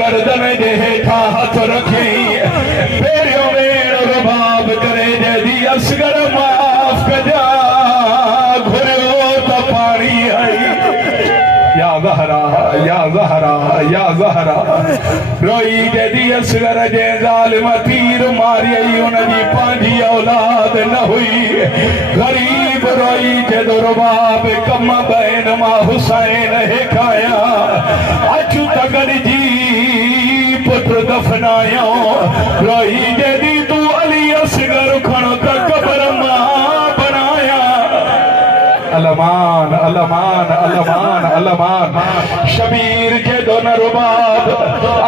गर्दन जे हेठा हथ रखे पेरियों वेण रबाब करे जदी असगर माफ कजा घुरियो त पानी आई या ज़हरा या ज़हरा या ज़हरा रोई जदी असगर जे ज़ालिम तीर मारियई उनजी पंहिंजी औलाद न हुई गरीब रोई जदो रबाब कम बैन मां हुसैन हेखाया अचु तगड़ जी पुत्र दफनाया रोई जदी तू अली असगर खण त कबर मां बनाया अलमान अलमान अलमान अलमान शबीर जदो न रुबाब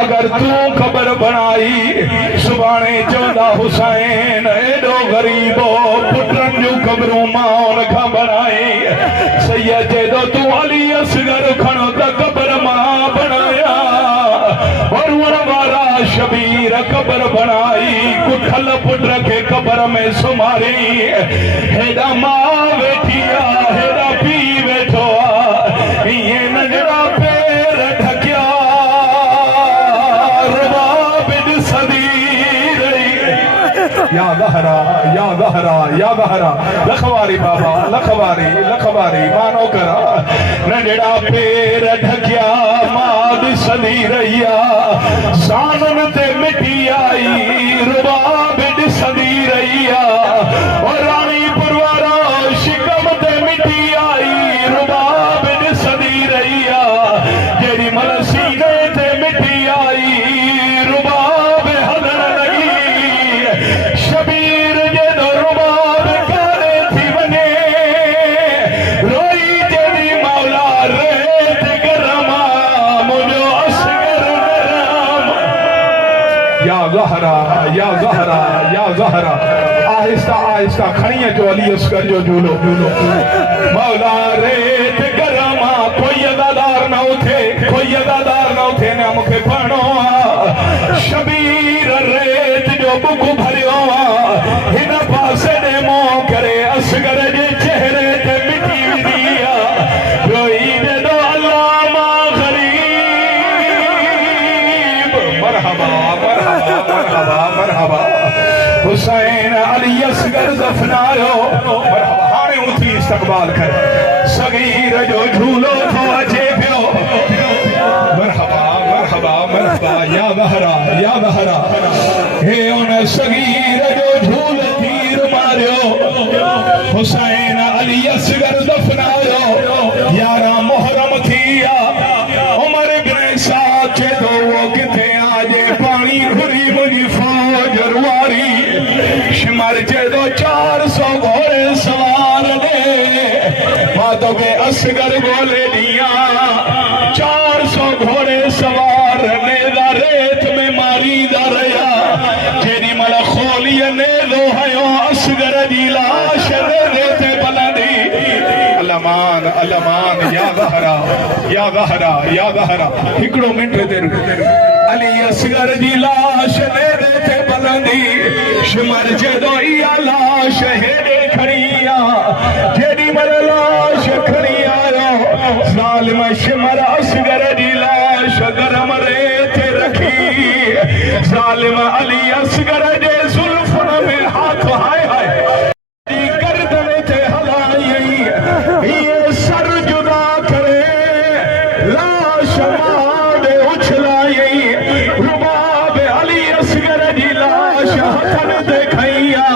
अगर तू खबर बनाई सुभाणे चौदा हुसैन एडो गरीबो पुत्रन जो खबरों मां खां बनाई सैयद जदो तू अली असगर खण त कबर मां बनाया और वारा शबीर कबर बनाई कुठल पुत्र के कबर में सुमारी हेदा मां वेठी हेदा पी वेठो ये नजरा पैर ढकिया रुबाब सदी या ज़हरा या ज़हरा या ज़हरा लखवारी बाबा लखवारी लखवारी मानो करा नजरा पैर ढकिया माद सदी रहिया सानन ते मिटी आई रुबाब सदी रहिया और रानी परवारा शिकम ते मिटी आई रुबाब सदी रहिया जेड़ी मल सीने ते मिटी आई रुबाब हदन लगी शबीर जदो रुबाब करे थी वने रोई जेड़ी मौला रेत गरमा मुझो असगर नरम या ज़हरा या ज़हरा या ज़हरा आहिस्ता आहिस्ता खड़िया जो अली असगर जो झूलो झूलो मौला रेत गरमा कोई अदादार न उठे कोई अदादार न उठे न मुखे पढ़ो शबीर रेत जो बुक भरियो हिन पासे ने मोह करे असगर जे चेहरे ते मिटी विदिया रोई जदो अल्लामा गरीब मरहबा मरहबा मरहबा मरहबा हुसैन अली असगर दफनायो मरहबा हाणे उठी इस्तकबाल कर सगीर जो झूलो थो अचे पियो मरहबा मरहबा मरहबा या ज़हरा या ज़हरा हे उन सगीर जो झूलो तीर मारियो हुसैन अली असगर दफनायो यारा मुहर्रम थिया उमर इब्न साद चेतो वो किथे आजे पानी घुरी मुझी फौज रुआरी शिमर चेतो 400 घोड़े सवार दे मातो के असगर बोले दिया 400 घोड़े सवार ने रेत में मारी दरिया जेरी मल खोली ने लो हयो असगर दी लाश रेत बलदी अलमान अलमान या ज़हरा या ज़हरा या ज़हरा हिकड़ो मिनट दे अली असगर दी लाश रेत बलदी शिमर जदो या लाश हेडे खड़िया जेडी मल लाश खड़ी आयो ज़ालिम शिमर असगर दी लाश गरम रेत रखी ज़ालिम अली असगर दे जुल्फन में हाथ हाय हाय गर्दन ते हलाई ये सर जुदा करे लाश मादे उछलाई रुबाब अली असगर दी लाश हथन ते खैया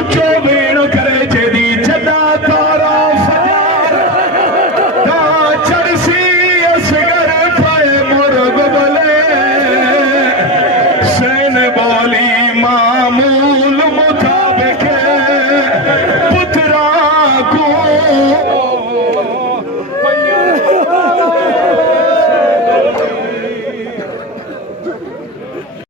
उचो वेण करे जेदी जदा तारा फजार ता चरसी असगर पाए मुर्ग बले सैन बोली मामूल मुताबिक पुत्रा को